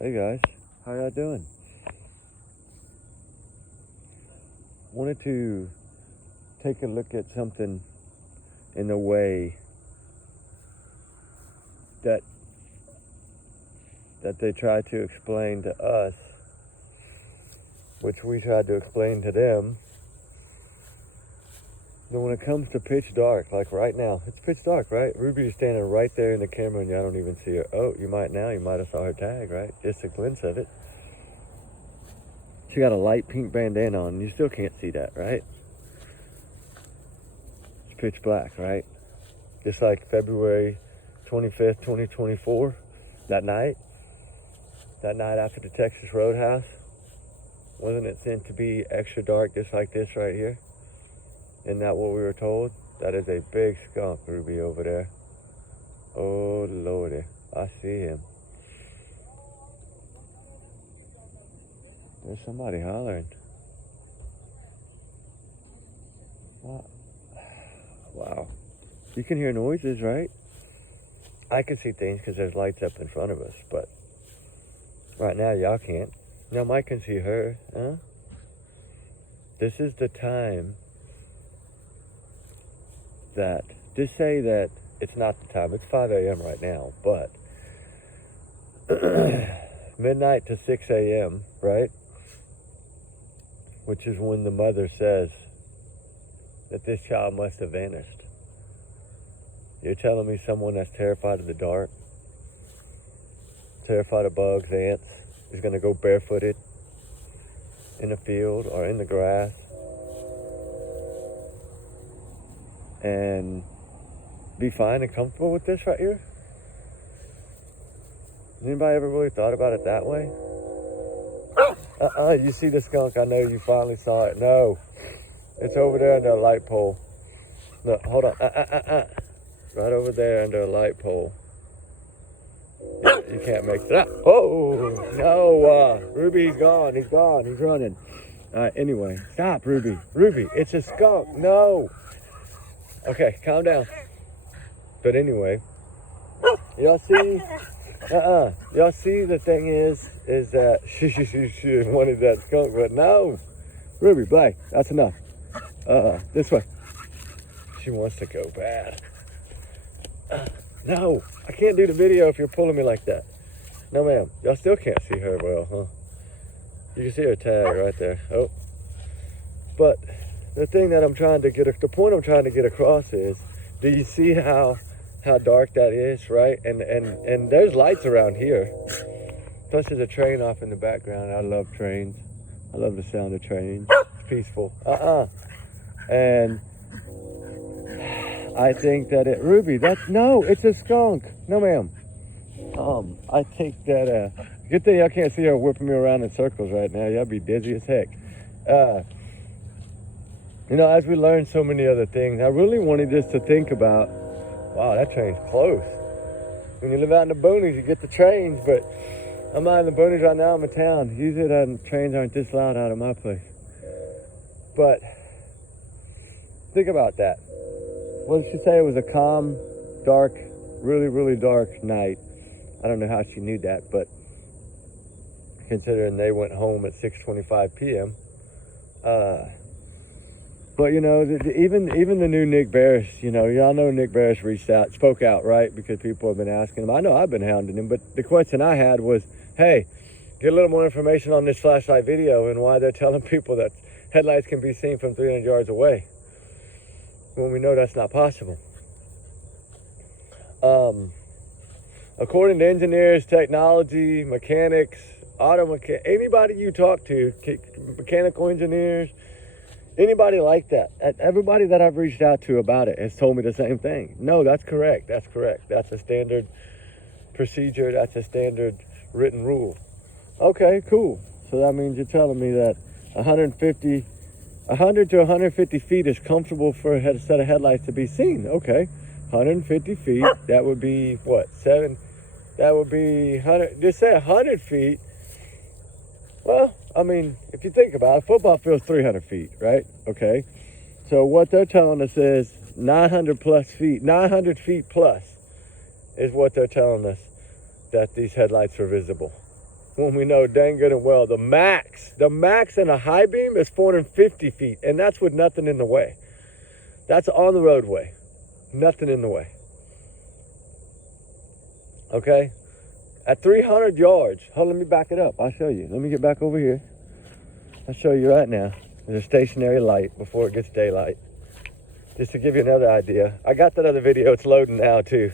Hey guys, how y'all doing? Wanted to take a look at something in the way that they try to explain to us, which we tried to explain to them. But when it comes to pitch dark, like right now, it's pitch dark, right? Ruby's standing right there in the camera and y'all don't even see her. Oh, you might now, you might have saw her tag, right? Just a glimpse of it. She got a light pink bandana on, and you still can't see that, right? It's pitch black, right? Just like February 25th, 2024, that night after the Texas Roadhouse, wasn't it sent to be extra dark just like this right here? Isn't that what we were told? That is a big skunk, Ruby, over there. Oh, Lordy. I see him. There's somebody hollering. What? Wow. You can hear noises, right? I can see things because there's lights up in front of us, but right now y'all can't. Now Mike can see her, huh? This is the time that, just say that it's not the time, it's 5 a.m. right now, but midnight to 6 a.m., right? Which is when the mother says that this child must have vanished. You're telling me someone that's terrified of the dark, terrified of bugs, ants, is going to go barefooted in the field or in the grass and be fine and comfortable with this right here? Anybody ever really thought about it that way? You see the skunk, I know you finally saw it. No, it's over there under a light pole. Look, hold on, right over there under a light pole. You can't make that. Oh, no, Ruby's gone, he's running. All right, anyway, stop, Ruby, it's a skunk, no. Okay, calm down. But anyway, y'all see, y'all see the thing is that she wanted that skunk, but no. Ruby, Blake, that's enough. This way. She wants to go bad. No, I can't do the video if you're pulling me like that. No, ma'am, y'all still can't see her well, huh? You can see her tag right there. Oh. But the thing that the point I'm trying to get across is, do you see how dark that is, right? And there's lights around here. Plus there's a train off in the background. I love trains. I love the sound of trains. It's peaceful. And I think that Ruby, no, it's a skunk. No, ma'am. I think that, good thing y'all can't see her whipping me around in circles right now. Y'all be dizzy as heck. You know, as we learn so many other things, I really wanted us to think about, wow, that train's close. When you live out in the boonies, you get the trains, but I'm not in the boonies right now, I'm in town. Usually the trains aren't this loud out of my place. But think about that. What did she say? It was a calm, dark, really, really dark night. I don't know how she knew that, but considering they went home at 6:25 p.m., but, you know, even the new Nick Barris, you know, y'all know Nick Barris spoke out, right? Because people have been asking him. I know I've been hounding him, but the question I had was, hey, get a little more information on this flashlight video and why they're telling people that headlights can be seen from 300 yards away when we know that's not possible. According to engineers, technology, mechanics, anybody you talk to, mechanical engineers, anybody like that, everybody that I've reached out to about it has told me the same thing. No, that's correct. That's a standard procedure. That's a standard written rule. Okay, cool. So that means you're telling me that 100 to 150 feet is comfortable for a set of headlights to be seen. Okay, 150 feet, that would be what, 7? That would be 100, just say 100 feet. Well, I mean, if you think about it, football field's 300 feet, right? Okay. So what they're telling us is 900 feet plus is what they're telling us that these headlights are visible. when we know dang good and well the max in a high beam is 450 feet, and that's with nothing in the way. That's on the roadway, nothing in the way. Okay, at 300 yards, hold on, let me back it up. I'll show you. Let me get back over here. I'll show you right now. There's a stationary light before it gets daylight. Just to give you another idea. I got that other video. It's loading now too.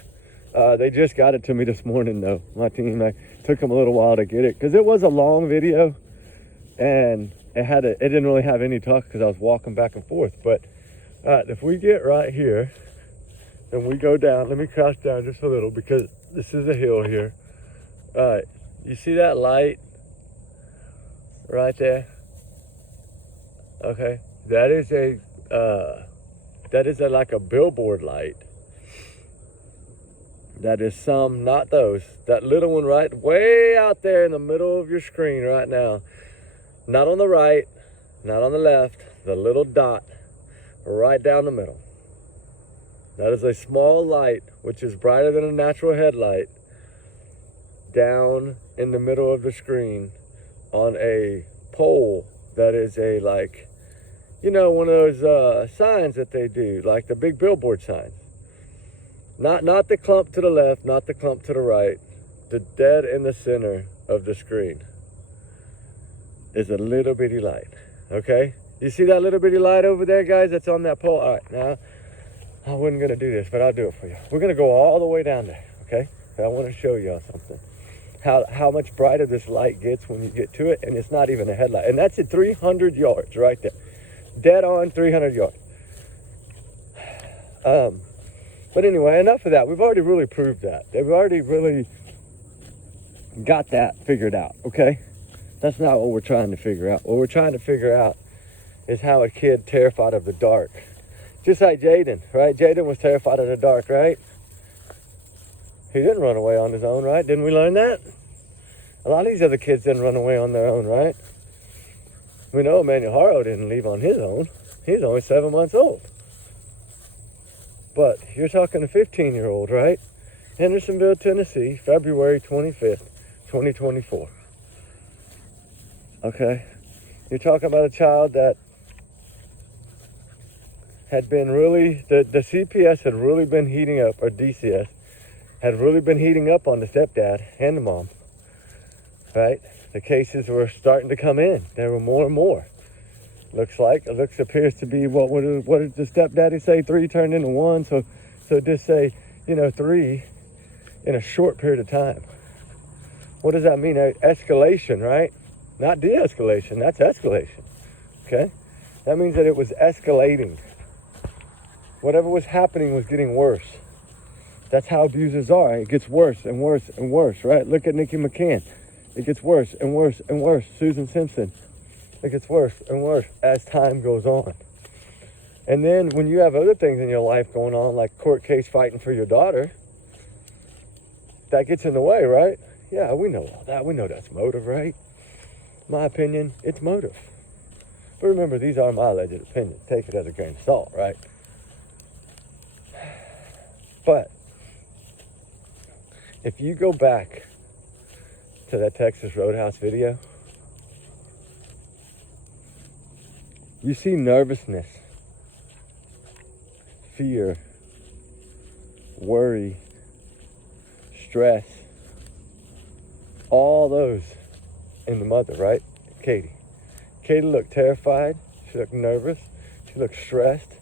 They just got it to me this morning though. My team, took them a little while to get it because it was a long video, and it didn't really have any talk because I was walking back and forth. But if we get right here and we go down, let me crouch down just a little because this is a hill here. You see that light right there? Okay, that is like a billboard light. That is some, not those. That little one right way out there in the middle of your screen right now. Not on the right, not on the left, the little dot right down the middle. That is a small light, which is brighter than a natural headlight, down in the middle of the screen on a pole that is a, like, you know, one of those signs that they do, like the big billboard signs. Not the clump to the left, not the clump to the right. The dead in the center of the screen is a little bitty light, okay? You see that little bitty light over there, guys, that's on that pole? All right, now, I wasn't gonna do this, but I'll do it for you. We're gonna go all the way down there, okay? I wanna show y'all something. How much brighter this light gets when you get to it, and it's not even a headlight. And that's at 300 yards right there. Dead on 300 yards. But anyway, enough of that. We've already really proved that. They've already really got that figured out, okay? That's not what we're trying to figure out. What we're trying to figure out is how a kid terrified of the dark. Just like Jaden, right? Jaden was terrified of the dark, right? He didn't run away on his own, right? Didn't we learn that? A lot of these other kids didn't run away on their own, right? We know Emmanuel Haro didn't leave on his own. He's only 7 months old. But you're talking a 15-year-old, right? Hendersonville, Tennessee, February 25th, 2024. Okay? You're talking about a child that had been really, the CPS had really been heating up, or DCS, had really been heating up on the stepdad and the mom, right? The cases were starting to come in. There were more and more. Appears to be, what did the stepdaddy say? 3 turned into 1. So just say, 3 in a short period of time. What does that mean? Escalation, right? Not de-escalation, that's escalation, okay? That means that it was escalating. Whatever was happening was getting worse. That's how abusers are. It gets worse and worse and worse, right? Look at Nikki McCann. It gets worse and worse and worse. Susan Simpson. It gets worse and worse as time goes on. And then when you have other things in your life going on, like court case fighting for your daughter, that gets in the way, right? Yeah, we know all that. We know that's motive, right? My opinion, it's motive. But remember, these are my alleged opinions. Take it as a grain of salt, right? But if you go back to that Texas Roadhouse video, you see nervousness, fear, worry, stress, all those in the mother, right? Katie. Katie looked terrified. She looked nervous. She looked stressed.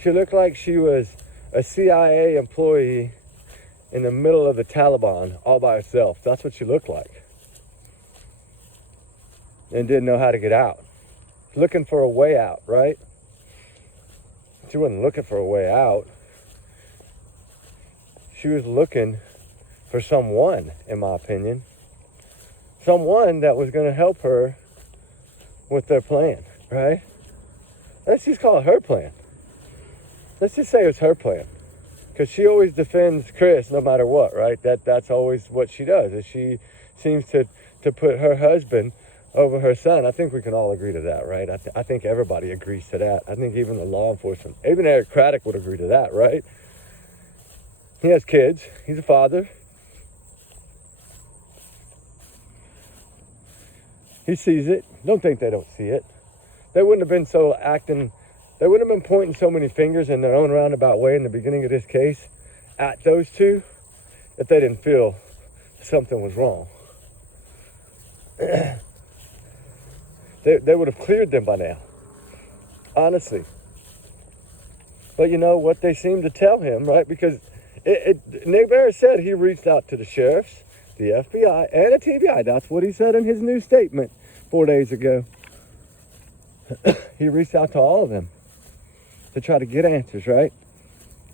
She looked like she was a CIA employee in the middle of the Taliban all by herself. That's what she looked like. And didn't know how to get out. Looking for a way out, right? She wasn't looking for a way out. She was looking for someone, in my opinion. Someone that was going to help her with their plan, right? Let's just call it her plan. Let's just say it was her plan. Because she always defends Chris no matter what, right? That's always what she does. Is she seems to put her husband over her son. I think we can all agree to that, right? I think everybody agrees to that. I think even the law enforcement, even Eric Craddock would agree to that, right? He has kids. He's a father. He sees it. Don't think they don't see it. They wouldn't have been so acting. They wouldn't have been pointing so many fingers in their own roundabout way in the beginning of this case at those two if they didn't feel something was wrong. They would have cleared them by now, honestly. But you know what they seem to tell him, right? Because Nick Barrett said he reached out to the sheriffs, the FBI, and the TBI. That's what he said in his new statement 4 days ago. He reached out to all of them to try to get answers, right?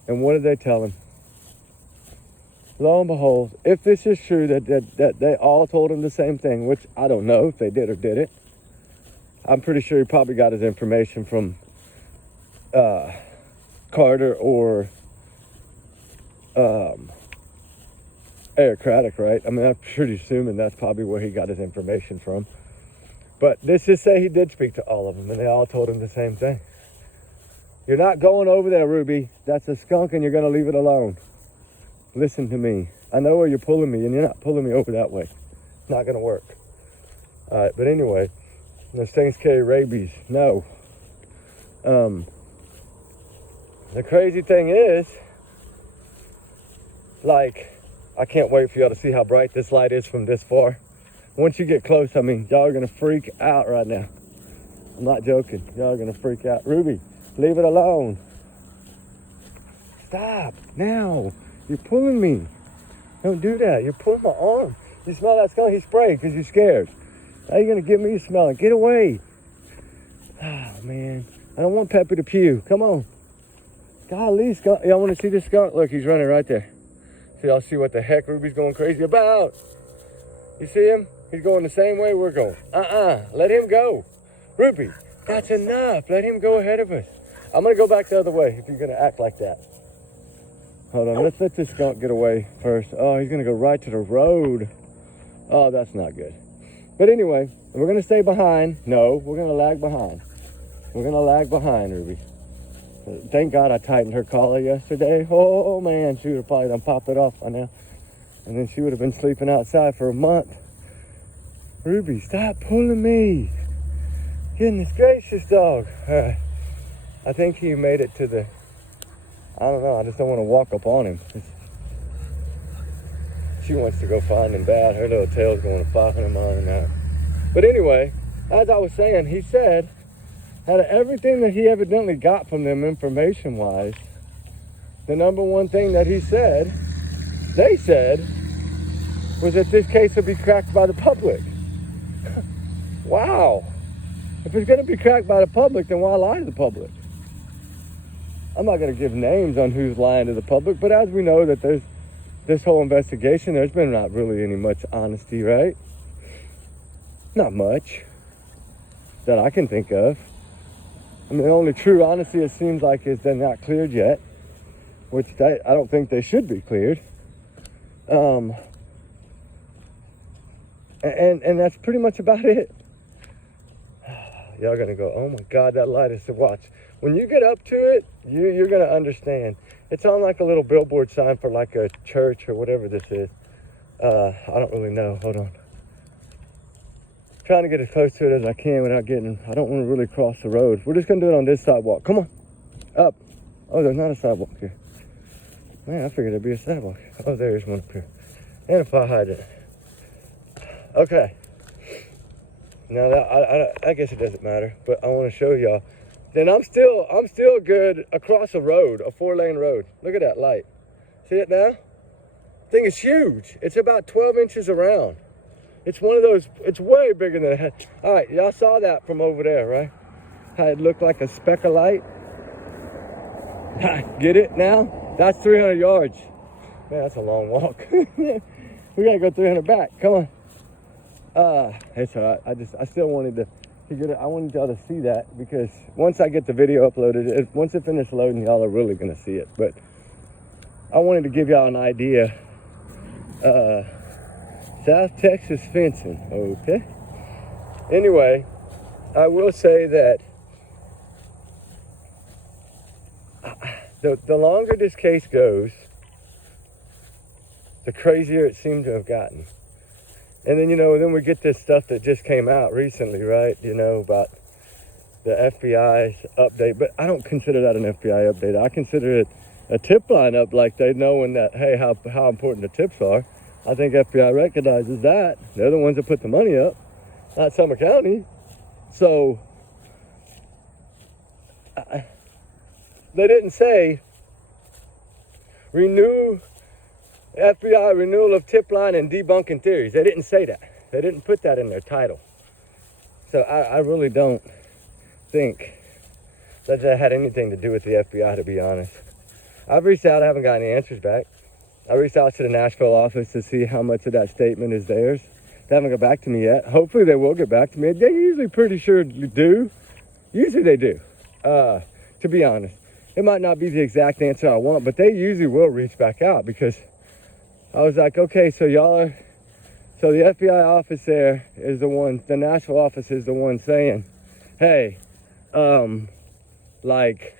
And what did they tell him? Lo and behold, if this is true that they all told him the same thing, which I don't know if they did or didn't. I'm pretty sure he probably got his information from Carter or Eric Craddock, right? I mean, I'm pretty assuming that's probably where he got his information from. But this is say he did speak to all of them, and they all told him the same thing. You're not going over there, Ruby. That's a skunk, and you're going to leave it alone. Listen to me. I know where you're pulling me, and you're not pulling me over that way. It's not going to work. All right, but anyway, those things carry rabies. No. The crazy thing is, like, I can't wait for y'all to see how bright this light is from this far. Once you get close, I mean, y'all are going to freak out right now. I'm not joking. Y'all are going to freak out. Ruby, leave it alone. Stop now. You're pulling me. Don't do that. You're pulling my arm. You smell that skunk? He sprayed because you're scared. Now you're going to get me smelling. Get away. Oh, man. I don't want Peppy to pew. Come on. Golly, skunk. Y'all want to see this skunk? Look, he's running right there. So y'all see what the heck Ruby's going crazy about. You see him? He's going the same way we're going. Let him go. Ruby, that's enough. Let him go ahead of us. I'm going to go back the other way if you're going to act like that. Hold on. Let's let this skunk get away first. Oh, he's going to go right to the road. Oh, that's not good. But anyway, we're going to stay behind. No, we're going to lag behind. We're going to lag behind, Ruby. Thank God I tightened her collar yesterday. Oh, man, she would have probably done popped it off by now. And then she would have been sleeping outside for a month. Ruby, stop pulling me. Goodness gracious, dog. All right. I think he made it to the... I don't know. I just don't want to walk up on him. She wants to go find him bad. Her little tail's going 500 miles an hour. But anyway, as I was saying, he said, out of everything that he evidently got from them information-wise, the number one thing that he said, they said, was that this case would be cracked by the public. Wow. If it's going to be cracked by the public, then why lie to the public? I'm not going to give names on who's lying to the public, but as we know that there's this whole investigation, there's been not really any much honesty, right? Not much that I can think of. I mean, the only true honesty it seems like is they're not cleared yet, which I don't think they should be cleared. And that's pretty much about it. Y'all gonna go, oh my God, that light is to watch. When you get up to it, you're gonna understand. It's on like a little billboard sign for like a church or whatever this is. I don't really know. Hold on. Trying to get as close to it as I can without getting, I don't want to really cross the road. We're just gonna do it on this sidewalk. Come on, up. Oh, there's not a sidewalk here. Man, I figured there'd be a sidewalk. Oh, there's one up here. And a fire hydrant. Okay. Now that I guess it doesn't matter, but I want to show y'all. Then I'm still good across a road, a 4-lane road. Look at that light. See it now? Thing is huge. It's about 12 inches around. It's one of those. It's way bigger than a head. All right, y'all saw that from over there, right? How it looked like a speck of light. Get it now? That's 300 yards. Man, that's a long walk. We gotta go 300 back. Come on. It's all right. I still wanted to get it. I wanted y'all to see that because once I get the video uploaded, once it finishes loading, y'all are really gonna see it. But I wanted to give y'all an idea. South Texas fencing, okay? Anyway, I will say that the longer this case goes, the crazier it seemed to have gotten. And then, then we get this stuff that just came out recently, right? About the FBI's update. But I don't consider that an FBI update. I consider it a tip line up, like they knowing that, hey, how important the tips are. I think FBI recognizes that. They're the ones that put the money up, not Summer County. So they didn't say FBI renewal of tip line and debunking theories. They didn't say that. They didn't put that in their title. So I really don't think that had anything to do with the FBI, to be honest. I've reached out, I haven't got any answers back. I reached out to the Nashville office to see how much of that statement is theirs. They haven't got back to me yet. Hopefully they will get back to me. They usually pretty sure do. Usually they do, to be honest. It might not be the exact answer I want, but they usually will reach back out, because I was like, okay, so so the FBI office there is the one, the Nashville office is the one saying, hey, like,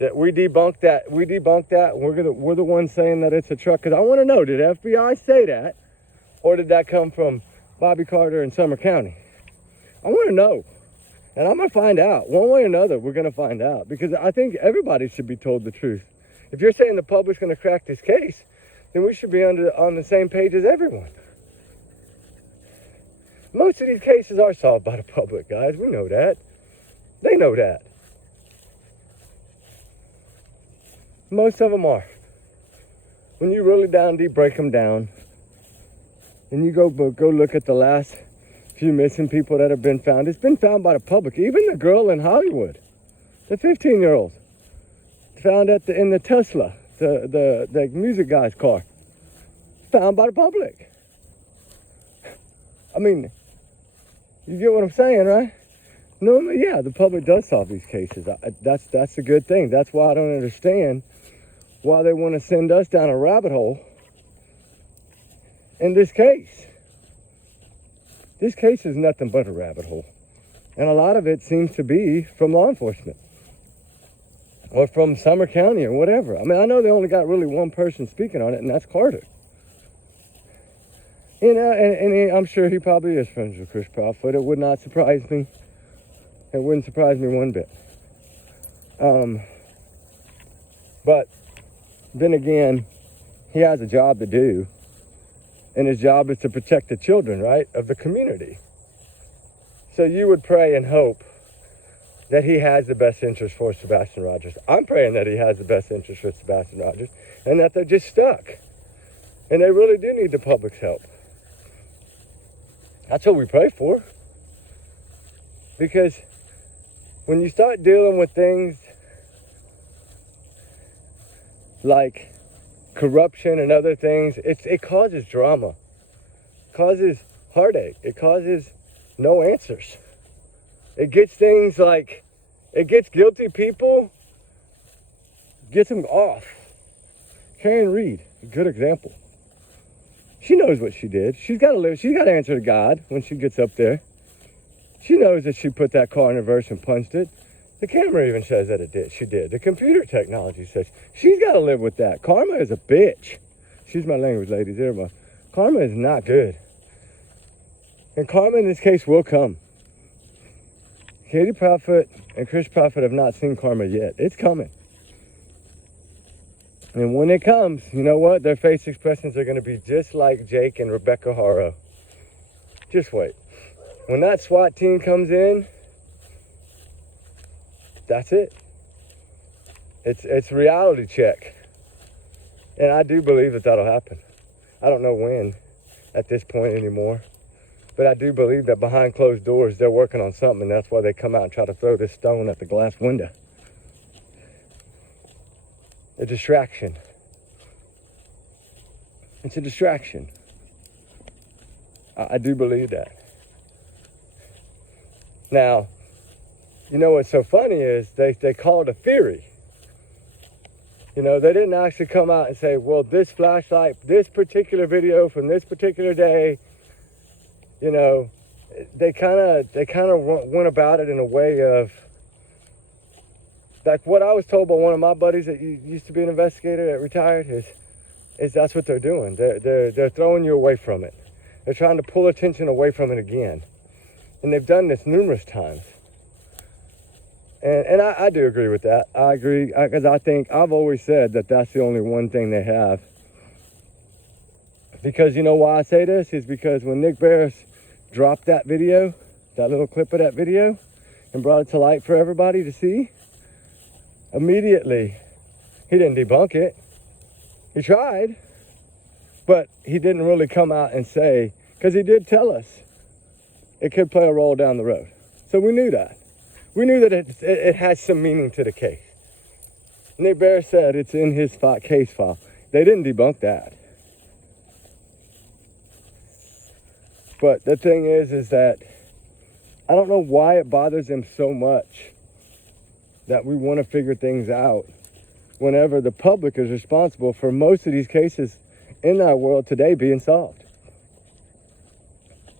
that we debunked that, we're the ones saying that it's a truck. Because I want to know, did FBI say that, or did that come from Bobby Carter in Summer County? I want to know, and I'm going to find out. One way or another, we're going to find out, because I think everybody should be told the truth. If you're saying the public's going to crack this case, then we should be on the same page as everyone. Most of these cases are solved by the public, guys. We know that. They know that. Most of them are. When you really down deep, break them down, and you go look at the last few missing people that have been found. It's been found by the public. Even the girl in Hollywood, the 15-year-old, found in the Tesla, the music guy's car, found by the public. I mean, you get what I'm saying, right? Normally, yeah, the public does solve these cases. That's a good thing. That's why I don't understand why they want to send us down a rabbit hole in this case. This case is nothing but a rabbit hole. And a lot of it seems to be from law enforcement or from Summer County or whatever. I mean, I know they only got really one person speaking on it, and that's Carter. And I'm sure he probably is friends with Chris Proudfoot. It would not surprise me. It wouldn't surprise me one bit. But then again, he has a job to do. And his job is to protect the children, right, of the community. So you would pray and hope that he has the best interest for Sebastian Rogers. I'm praying that he has the best interest for Sebastian Rogers, and that they're just stuck. And they really do need the public's help. That's what we pray for. Because when you start dealing with things like corruption and other things, it causes drama, causes heartache, it causes no answers. It gets things like, it gets guilty people, gets them off. Karen Reed, a good example. She knows what she did. She's got to live. She's got to answer to God when she gets up there. She knows that she put that car in reverse and punched it. The camera even says that it did. She did. The computer technology says she's got to live with that. Karma is a bitch. Excuse my language, ladies. Everybody. Karma is not good. And karma in this case will come. Katie Proudfoot and Chris Proudfoot have not seen karma yet. It's coming. And when it comes, you know what? Their face expressions are going to be just like Jake and Rebecca Haro. Just wait. When that SWAT team comes in, that's it. It's reality check. And I do believe that that'll happen. I don't know when at this point anymore. But I do believe that behind closed doors, they're working on something. And that's why they come out and try to throw this stone at the glass window. A distraction. It's a distraction. I do believe that. Now, you know what's so funny is they call it a theory. You know, they didn't actually come out and say, well, this flashlight, this particular video from this particular day, you know, they kind of went about it in a way of, like what I was told by one of my buddies that used to be an investigator that retired is that's what they're doing. They're throwing you away from it. They're trying to pull attention away from it again. And they've done this numerous times. And I do agree with that. I agree, because I think I've always said that that's the only one thing they have. Because you know why I say this? Is because when Nick Barris dropped that video, that little clip of that video, and brought it to light for everybody to see, immediately, he didn't debunk it. He tried, but he didn't really come out and say, because he did tell us it could play a role down the road. So we knew that. We knew that it has some meaning to the case. Nick Barris said it's in his case file. They didn't debunk that. But the thing is that I don't know why it bothers them so much that we want to figure things out whenever the public is responsible for most of these cases in our world today being solved.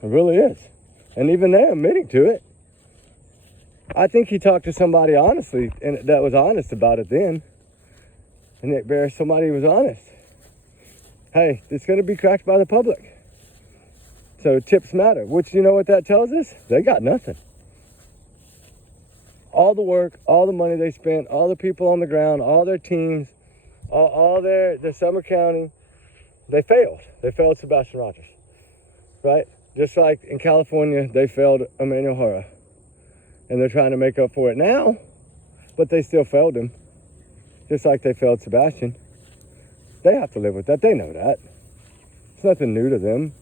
It really is. And even they're admitting to it. I think he talked to somebody honestly, and that was honest about it then. And Nick Barris, somebody was honest. Hey, it's going to be cracked by the public. So tips matter, which you know what that tells us? They got nothing. All the work, all the money they spent, all the people on the ground, all their teams, all their Summer County, they failed. They failed Sebastian Rogers, right? Just like in California, they failed Emmanuel Hara. And they're trying to make up for it now, but they still failed him. Just like they failed Sebastian. They have to live with that. They know that. It's nothing new to them.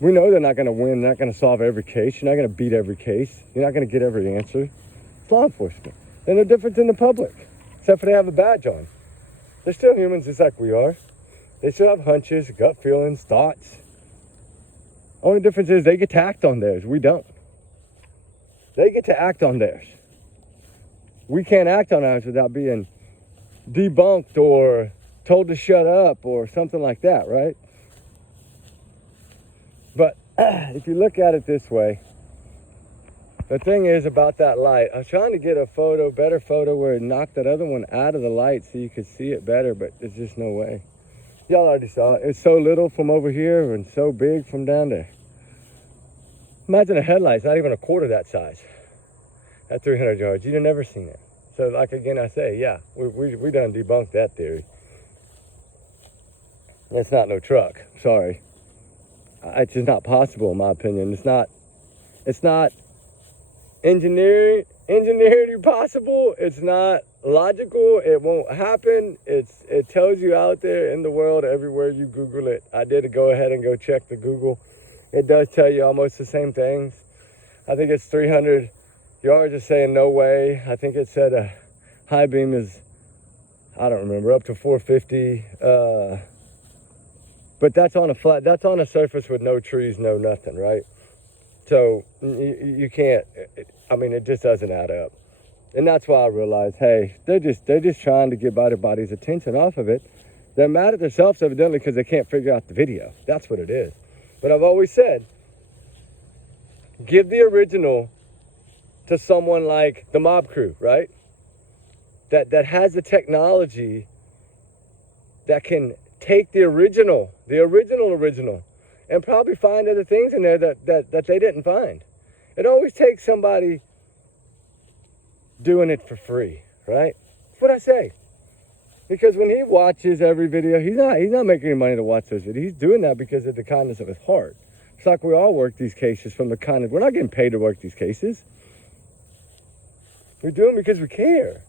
We know they're not going to win. They're not going to solve every case. You're not going to beat every case. You're not going to get every answer. It's law enforcement. They're no different than the public, except for they have a badge on. They're still humans just like we are. They still have hunches, gut feelings, thoughts. Only difference is they get to act on theirs. We don't. They get to act on theirs. We can't act on ours without being debunked or told to shut up or something like that, right? But if you look at it this way, the thing is about that light, I was trying to get a better photo where it knocked that other one out of the light so you could see it better, but there's just no way. Y'all already saw it. It's so little from over here and so big from down there. Imagine a headlight's not even a quarter that size at 300 yards. You'd have never seen it. So like again, I say, yeah, we done debunked that theory. It's not no truck. Sorry. It's just not possible in my opinion. It's not engineering possible. It's not logical. It won't happen. It tells you out there in the world everywhere you Google it. I did go ahead and go check the Google. It does tell you almost the same things. I think it's 300 yards is saying no way. I think it said a high beam is, I don't remember, up to 450. But that's on a surface with no trees, no nothing, right? So you can't, it just doesn't add up. And that's why I realized, hey, they're just trying to get everybody's attention off of it. They're mad at themselves evidently because they can't figure out the video. That's what it is. But I've always said, give the original to someone like the mob crew, right? That has the technology that can take the original, and probably find other things in there that they didn't find. It always takes somebody doing it for free, right? That's what I say. Because when he watches every video, he's not making any money to watch those videos. He's doing that because of the kindness of his heart. It's like we all work these cases from the kindness. We're not getting paid to work these cases. We do them because we care.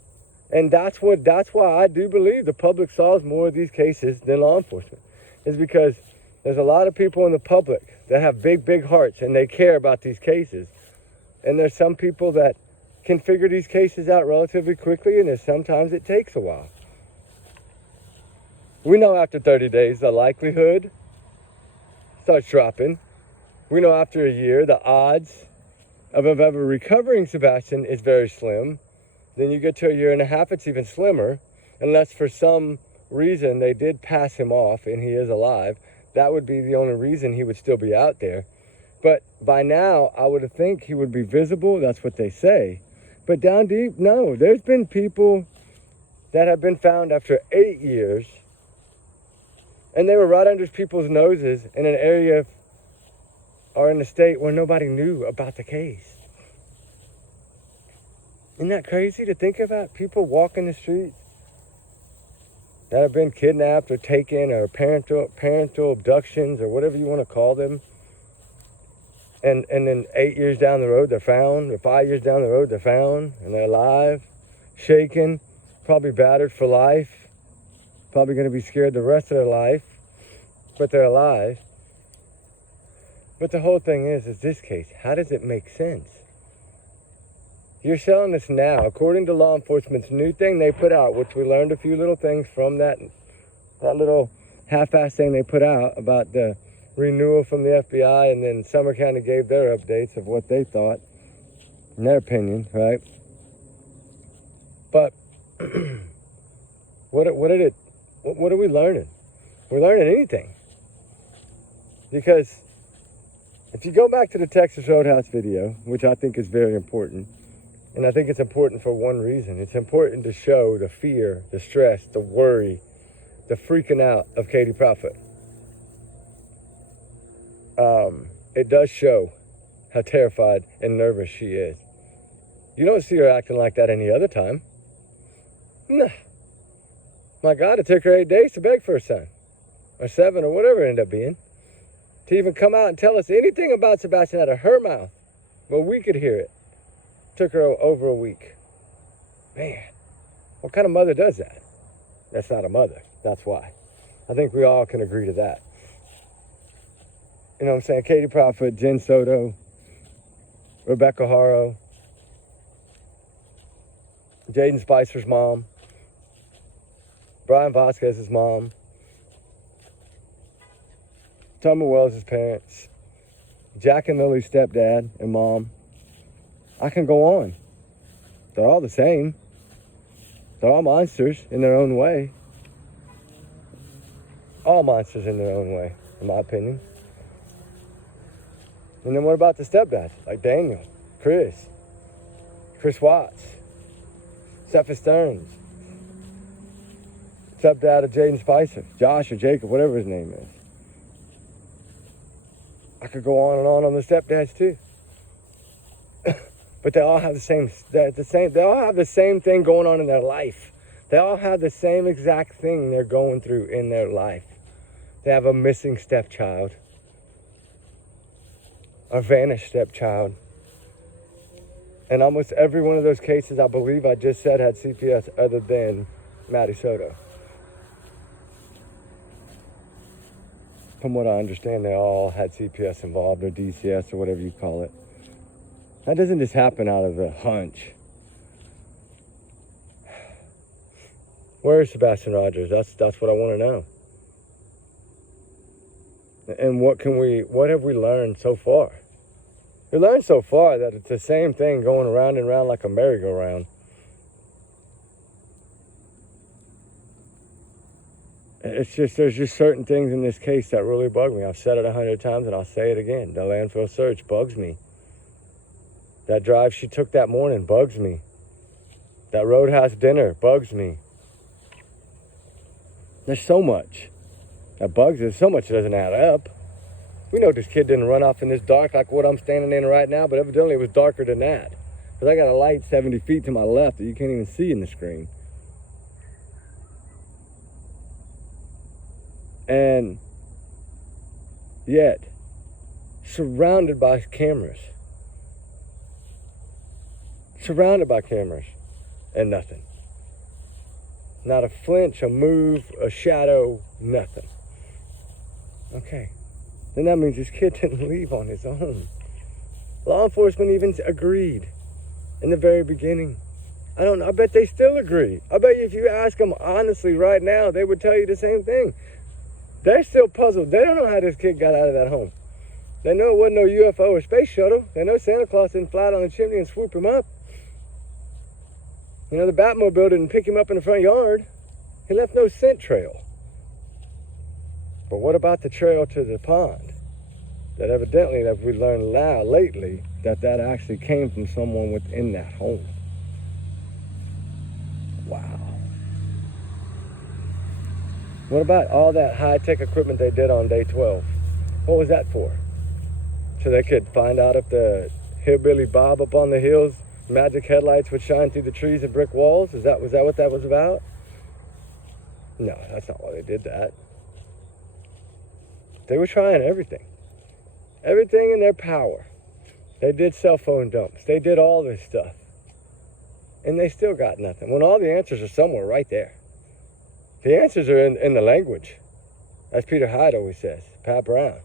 And that's why I do believe the public solves more of these cases than law enforcement. Is because there's a lot of people in the public that have big hearts and they care about these cases. And there's some people that can figure these cases out relatively quickly, and sometimes it takes a while. We know after 30 days, the likelihood starts dropping. We know after a year, the odds of ever recovering Sebastian is very slim. Then you get to a year and a half, it's even slimmer, unless for some reason they did pass him off and he is alive. That would be the only reason he would still be out there. But by now, I would think he would be visible. That's what they say. But down deep, no. There's been people that have been found after 8 years, and they were right under people's noses in an area are in a state where nobody knew about the case. Isn't that crazy to think about? People walking the streets that have been kidnapped or taken, or parental abductions, or whatever you want to call them. And then 8 years down the road, they're found. Or 5 years down the road, they're found. And they're alive, shaken, probably battered for life. Probably going to be scared the rest of their life. But they're alive. But the whole thing is this case, how does it make sense? You're selling this now, according to law enforcement's new thing they put out, which we learned a few little things from that little half-assed thing they put out about the renewal from the FBI, and then Summer County gave their updates of what they thought, in their opinion, right? But what are we learning? We're learning anything. Because if you go back to the Texas Roadhouse video, which I think is very important, and I think it's important for one reason. It's important to show the fear, the stress, the worry, the freaking out of Katie Prophet. It does show how terrified and nervous she is. You don't see her acting like that any other time. Nah. My God, it took her 8 days to beg for her son. Or 7, or whatever it ended up being. To even come out and tell us anything about Sebastian out of her mouth. Well, we could hear it. Took her over a week. Man, what kind of mother does that? That's not a mother. That's why. I think we all can agree to that. You know what I'm saying? Katie Prophet, Jen Soto, Rebecca Haro, Jaden Spicer's mom, Brian Vasquez's mom, Summer Wells' parents, Jack and Lily's stepdad and mom. I can go on. They're all the same. They're all monsters in their own way. All monsters in their own way, in my opinion. And then what about the stepdads? Like Daniel, Chris Watts, Cephas Stearns, stepdad of Jaden Spicer, Josh or Jacob, whatever his name is. I could go on and on the stepdads too. But they all have they all have the same thing going on in their life. They all have the same exact thing they're going through in their life. They have a missing stepchild, a vanished stepchild. And almost every one of those cases, I believe I just said, had CPS other than Maddie Soto. From what I understand, they all had CPS involved, or DCS, or whatever you call it. That doesn't just happen out of a hunch. Where is Sebastian Rogers? That's what I want to know. And what have we learned so far? We learned so far that it's the same thing going around and around like a merry-go-round. It's just, there's just certain things in this case that really bug me. I've said it 100 times and I'll say it again. The landfill search bugs me. That drive she took that morning bugs me. That Roadhouse dinner bugs me. There's so much that bugs us. So much doesn't add up. We know this kid didn't run off in this dark like what I'm standing in right now, but evidently it was darker than that. Because I got a light 70 feet to my left that you can't even see in the screen. And yet, surrounded by cameras. Surrounded by cameras and nothing. Not a flinch, a move, a shadow, nothing. Okay. Then that means this kid didn't leave on his own. Law enforcement even agreed in the very beginning. I bet they still agree. I bet you if you ask them honestly right now, they would tell you the same thing. They're still puzzled. They don't know how this kid got out of that home. They know it wasn't no UFO or space shuttle. They know Santa Claus didn't fly down the chimney and swoop him up. You know, the Batmobile didn't pick him up in the front yard. He left no scent trail. But what about the trail to the pond? That evidently, that we learned lately, that actually came from someone within that home. Wow. What about all that high-tech equipment they did on day 12? What was that for? so they could find out if the hillbilly Bob up on the hills magic headlights would shine through the trees and brick walls? Was that what that was about? No, that's not why they did that. They were trying everything in their power. They did cell phone dumps. They did all this stuff. And they still got nothing. When all the answers are somewhere right there. The answers are in the language. As Peter Hyde always says. Pat Brown.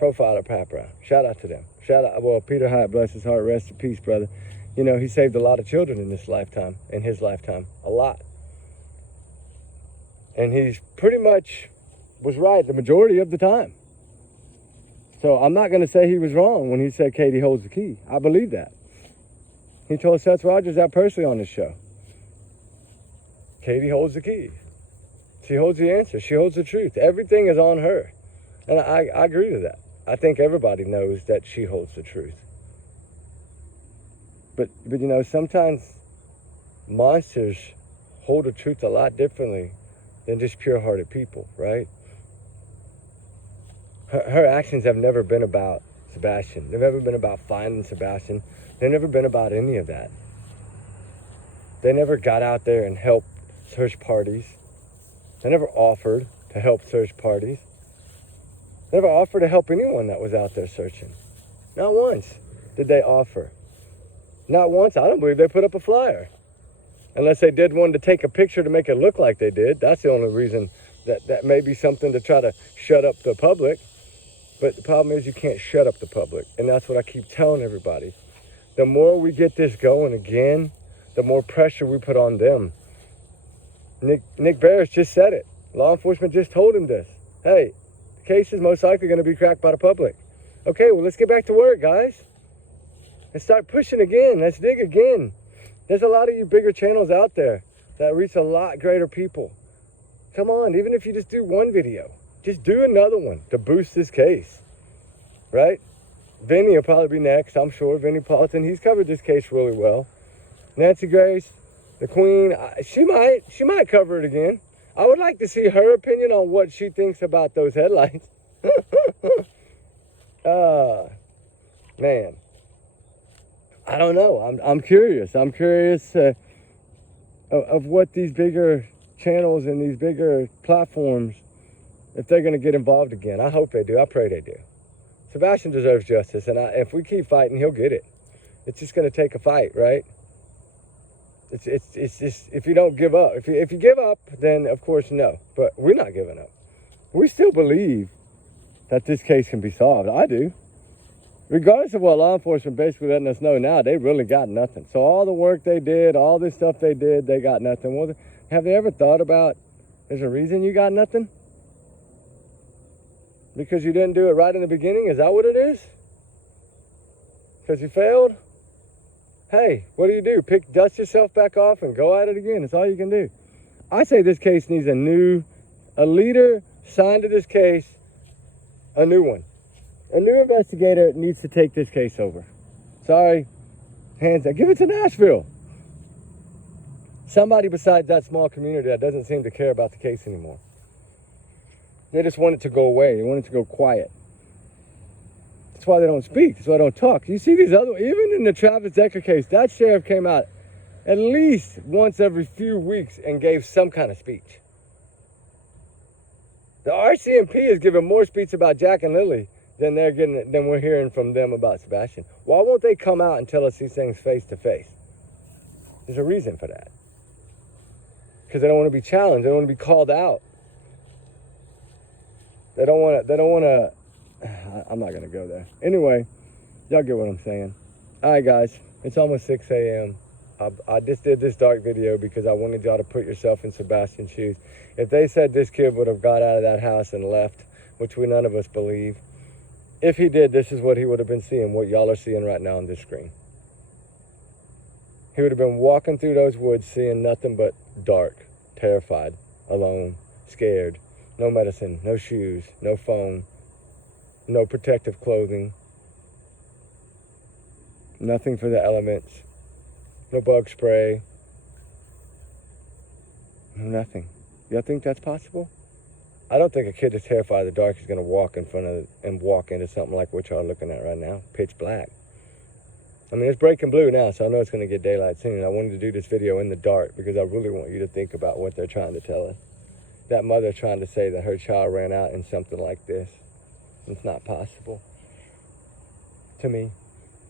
Profiler Pat Brown. Shout out to them. Well, Peter Hyde, bless his heart, rest in peace, brother. You know, he saved a lot of children in his lifetime. A lot. And he's pretty much was right the majority of the time. So I'm not going to say he was wrong when he said Katie holds the key. I believe that. He told Seth Rogers that personally on his show. Katie holds the key. She holds the answer. She holds the truth. Everything is on her. And I agree with that. I think everybody knows that she holds the truth. But you know, sometimes monsters hold the truth a lot differently than just pure-hearted people, right? Her actions have never been about Sebastian. They've never been about finding Sebastian. They've never been about any of that. They never got out there and helped search parties. They never offered to help search parties. They never offered to help anyone that was out there searching. Not once did they offer. Not once. I don't believe they put up a flyer. Unless they did one to take a picture to make it look like they did. That's the only reason that may be something to try to shut up the public. But the problem is you can't shut up the public. And that's what I keep telling everybody. The more we get this going again, the more pressure we put on them. Nick Barris just said it. Law enforcement just told him this. Hey, the case is most likely going to be cracked by the public. Okay, well, let's get back to work, guys. Let's start pushing again. Let's dig again. There's a lot of you bigger channels out there that reach a lot greater people. Come on, even if you just do one video, just do another one to boost this case, right? Vinny will probably be next, I'm sure. Vinny Paulton, he's covered this case really well. Nancy Grace, the Queen, she might cover it again. I would like to see her opinion on what she thinks about those headlights. Man, I don't know. I'm curious. I'm curious of what these bigger channels and these bigger platforms, if they're going to get involved again. I hope they do. I pray they do. Sebastian deserves justice, and if we keep fighting, he'll get it. It's just going to take a fight, right? It's just, if you don't give up. If you give up, then of course no. But we're not giving up. We still believe that this case can be solved. I do. Regardless of what law enforcement basically letting us know now, they really got nothing. So all the work they did, all this stuff they did, they got nothing. Well, have they ever thought about, there's a reason you got nothing? Because you didn't do it right in the beginning? Is that what it is? Because you failed? Hey, what do? Dust yourself back off and go at it again. That's all you can do. I say this case needs a leader signed to this case, a new one. A new investigator needs to take this case over. Sorry, hands up. Give it to Nashville. Somebody besides that small community that doesn't seem to care about the case anymore. They just want it to go away. They want it to go quiet. That's why they don't speak. That's why they don't talk. You see these other, even in the Travis Decker case, that sheriff came out at least once every few weeks and gave some kind of speech. The RCMP is giving more speech about Jack and Lily than we're hearing from them about Sebastian. Why won't they come out and tell us these things face to face? There's a reason for that. Because they don't want to be challenged. They don't want to be called out. They don't want to, I'm not going to go there. Anyway, y'all get what I'm saying. All right, guys, it's almost 6 a.m. I just did this dark video because I wanted y'all to put yourself in Sebastian's shoes. If they said this kid would have got out of that house and left, which none of us believe, if he did, this is what he would have been seeing, what y'all are seeing right now on this screen. He would have been walking through those woods seeing nothing but dark, terrified, alone, scared, no medicine, no shoes, no phone, no protective clothing, nothing for the elements, no bug spray, nothing. Y'all think that's possible? I don't think a kid that's terrified of the dark is going to walk in front of and walk into something like what y'all are looking at right now, pitch black. I mean, it's breaking blue now, so I know it's going to get daylight soon. And I wanted to do this video in the dark because I really want you to think about what they're trying to tell us. That mother trying to say that her child ran out in something like this. It's not possible. To me.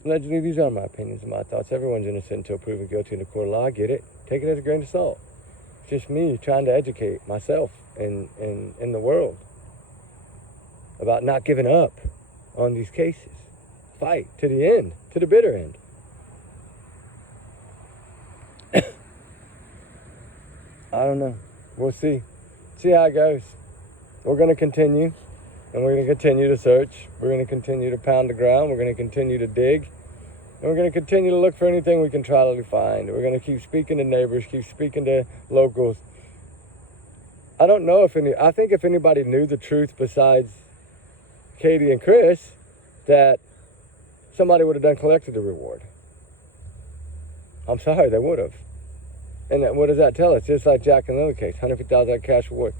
Allegedly, these are my opinions and my thoughts. Everyone's innocent until proven guilty in the court of law. I get it. Take it as a grain of salt. It's just me trying to educate myself and the world about not giving up on these cases. Fight to the end, to the bitter end. I don't know. We'll see. See how it goes. We're going to continue, and we're going to continue to search. We're going to continue to pound the ground. We're going to continue to dig. And we're going to continue to look for anything we can try to find. We're going to keep speaking to neighbors, keep speaking to locals. I don't know I think if anybody knew the truth besides Katie and Chris, that somebody would have collected the reward. I'm sorry, they would have. And what does that tell us? Just like Jack and Lily case, $150,000 cash reward.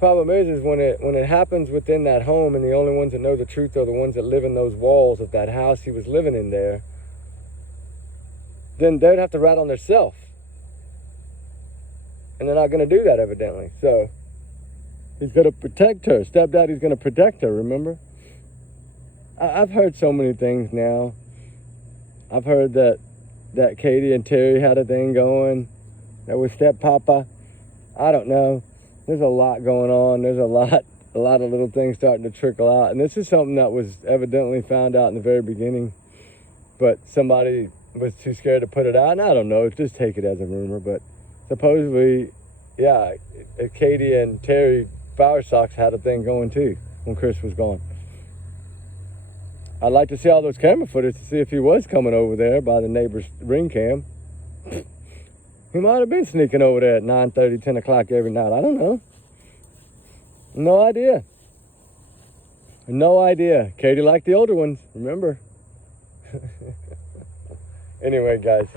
Problem is when it happens within that home, and the only ones that know the truth are the ones that live in those walls of that house he was living in there, then they'd have to rat on themselves. And they're not going to do that, evidently. So he's going to protect her. Stepdaddy's going to protect her, remember? I've heard so many things now. I've heard that Katie and Terry had a thing going. That was steppapa. I don't know. There's a lot going on. There's a lot of little things starting to trickle out. And this is something that was evidently found out in the very beginning. But somebody was too scared to put it out. And I don't know. Just take it as a rumor. But supposedly, yeah, Katie and Terry Bowersox had a thing going too when Chris was gone. I'd like to see all those camera footage to see if he was coming over there by the neighbor's ring cam. He might have been sneaking over there at 9:30, 10 o'clock every night. I don't know. No idea. No idea. Katie liked the older ones, remember? Anyway, guys,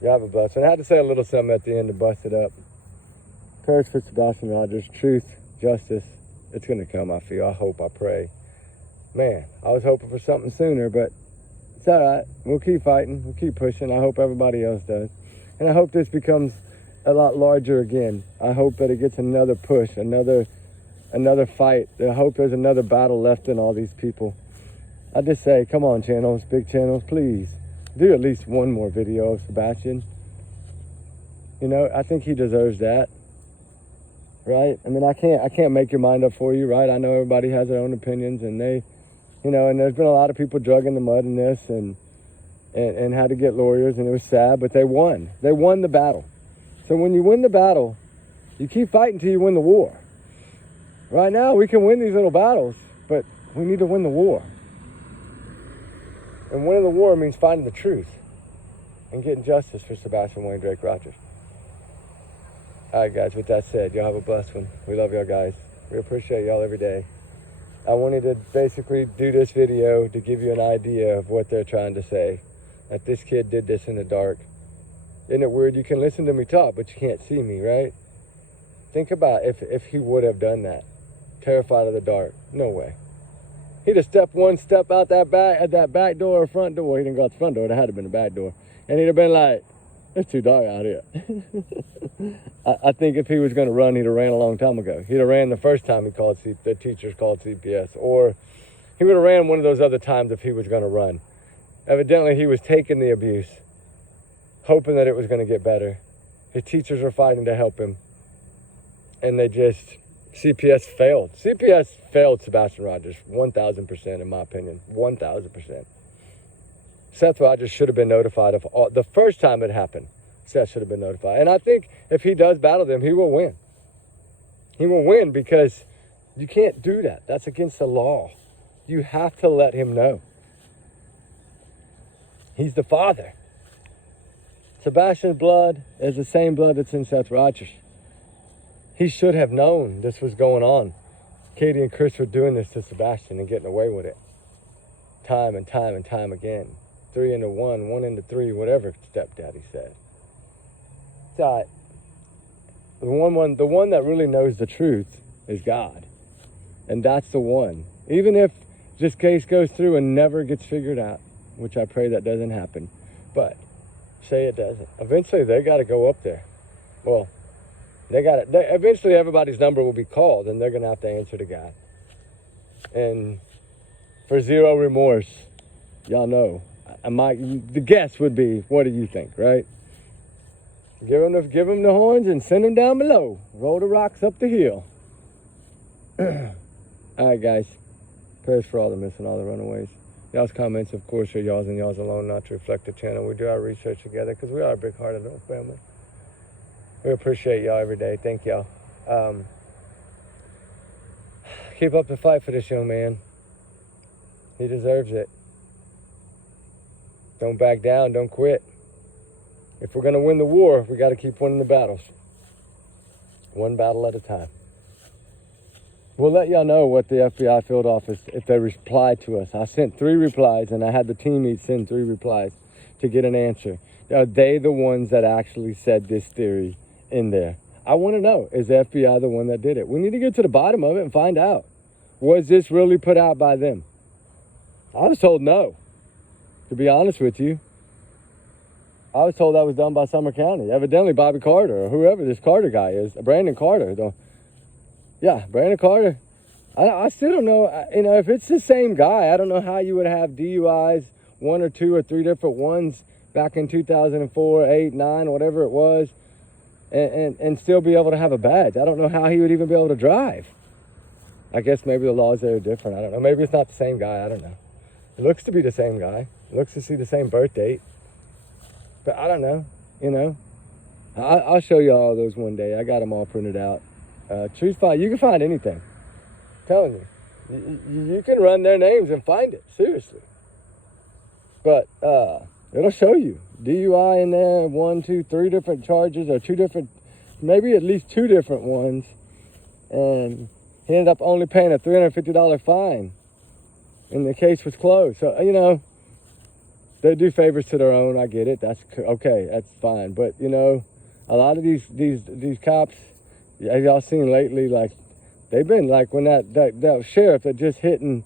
you have a blessed one. I had to say a little something at the end to bust it up. Prayers for Sebastian Rogers. Truth, justice. It's going to come, I feel. I hope, I pray. Man, I was hoping for something sooner, but it's all right. We'll keep fighting. We'll keep pushing. I hope everybody else does. And I hope this becomes a lot larger again. I hope that it gets another push, another fight. I hope there's another battle left in all these people. I just say, come on, channels, big channels, please. Do at least one more video of Sebastian. You know, I think he deserves that. Right? I mean, I can't make your mind up for you, right? I know everybody has their own opinions, and they, you know, and there's been a lot of people drug in the mud in this and had to get lawyers, and it was sad, but they won. They won the battle. So when you win the battle, you keep fighting till you win the war. Right now, we can win these little battles, but we need to win the war. And winning the war means finding the truth and getting justice for Sebastian Wayne Drake Rogers. All right, guys, with that said, y'all have a blessed one. We love y'all, guys. We appreciate y'all every day. I wanted to basically do this video to give you an idea of what they're trying to say. That this kid did this in the dark. Isn't it weird? You can listen to me talk, but you can't see me, right? Think about if he would have done that. Terrified of the dark. No way. He'd have stepped one step out at that back door or front door. He didn't go out the front door. It had to have been the back door. And he'd have been like, it's too dark out here. I think if he was going to run, he'd have ran a long time ago. He'd have ran the first time the teachers called CPS. Or he would have ran one of those other times if he was going to run. Evidently, he was taking the abuse, hoping that it was going to get better. His teachers were fighting to help him. And CPS failed. CPS failed Sebastian Rogers 1,000% in my opinion. 1,000%. Seth Rogers should have been notified of the first time it happened. Seth should have been notified. And I think if he does battle them, he will win. He will win because you can't do that. That's against the law. You have to let him know. He's the father. Sebastian's blood is the same blood that's in Seth Rogers. He should have known this was going on. Katie and Chris were doing this to Sebastian and getting away with it. Time and time and time again. 3 into 1, 1 into 3, whatever stepdaddy said. It's all right. The one that really knows the truth is God. And that's the one. Even if this case goes through and never gets figured out, which I pray that doesn't happen, but say it doesn't. Eventually, they got to go up there. Well, eventually everybody's number will be called, and they're going to have to answer to God. And for zero remorse, y'all know, the guess would be, what do you think, right? Give them the horns and send them down below. Roll the rocks up the hill. All right, guys. Prayers for all the missing, all the runaways. Y'all's comments, of course, are y'all's and y'all's alone, not to reflect the channel. We do our research together because we are a big-hearted little family. We appreciate y'all every day. Thank y'all. Keep up the fight for this young man. He deserves it. Don't back down. Don't quit. If we're going to win the war, we got to keep winning the battles. One battle at a time. We'll let y'all know what the FBI field office, if they reply to us. I sent 3 replies, and I had the teammates send 3 replies to get an answer. Are they the ones that actually said this theory in there? I want to know, is the FBI the one that did it? We need to get to the bottom of it and find out. Was this really put out by them? I was told no, to be honest with you. I was told that was done by Summer County. Evidently Bobby Carter, or whoever this Carter guy is, Brandon Carter. Yeah, Brandon Carter. I still don't know, if it's the same guy, I don't know how you would have DUIs, 1 or 2 or 3 different ones back in 2004, 8, 9, whatever it was, and still be able to have a badge. I don't know how he would even be able to drive. I guess maybe the laws there are different. I don't know. Maybe it's not the same guy. I don't know. It looks to be the same guy. It looks to see the same birth date. But I don't know, I'll show you all those one day. I got them all printed out. Truth Find, you can find anything. I'm telling you. You can run their names and find it, seriously. But it'll show you. DUI in there, 1, 2, 3 different charges, or 2 different, maybe at least 2 different ones. And he ended up only paying a $350 fine. And the case was closed. So, they do favors to their own. I get it. That's okay. That's fine. But, a lot of these cops, have y'all seen lately, like, they've been like when that sheriff that just hit and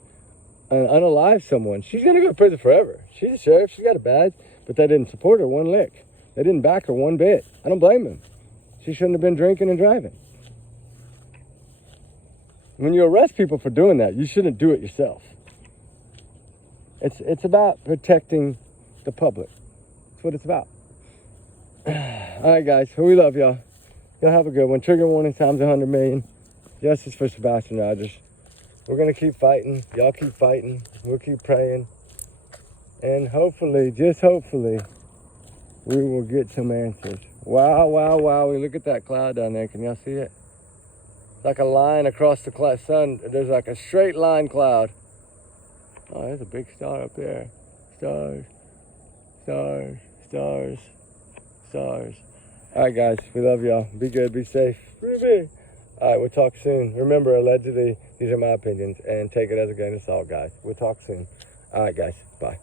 unalive someone, she's going to go to prison forever. She's a sheriff. She's got a badge. But they didn't support her one lick. They didn't back her one bit. I don't blame them. She shouldn't have been drinking and driving. When you arrest people for doing that, you shouldn't do it yourself. It's about protecting the public. That's what it's about. All right, guys. We love y'all. Y'all have a good one. Trigger warning times 100 million. Justice for Sebastian Rogers. We're going to keep fighting. Y'all keep fighting. We'll keep praying. And hopefully, just hopefully, we will get some answers. Wow, wow, wow. Look at that cloud down there. Can y'all see it? It's like a line across the sun. There's like a straight line cloud. Oh, there's a big star up there. Stars, stars, stars, stars. All right, guys. We love y'all. Be good. Be safe. Ruby. All right, we'll talk soon. Remember, allegedly, these are my opinions, and take it as a grain of salt, guys. We'll talk soon. All right, guys. Bye.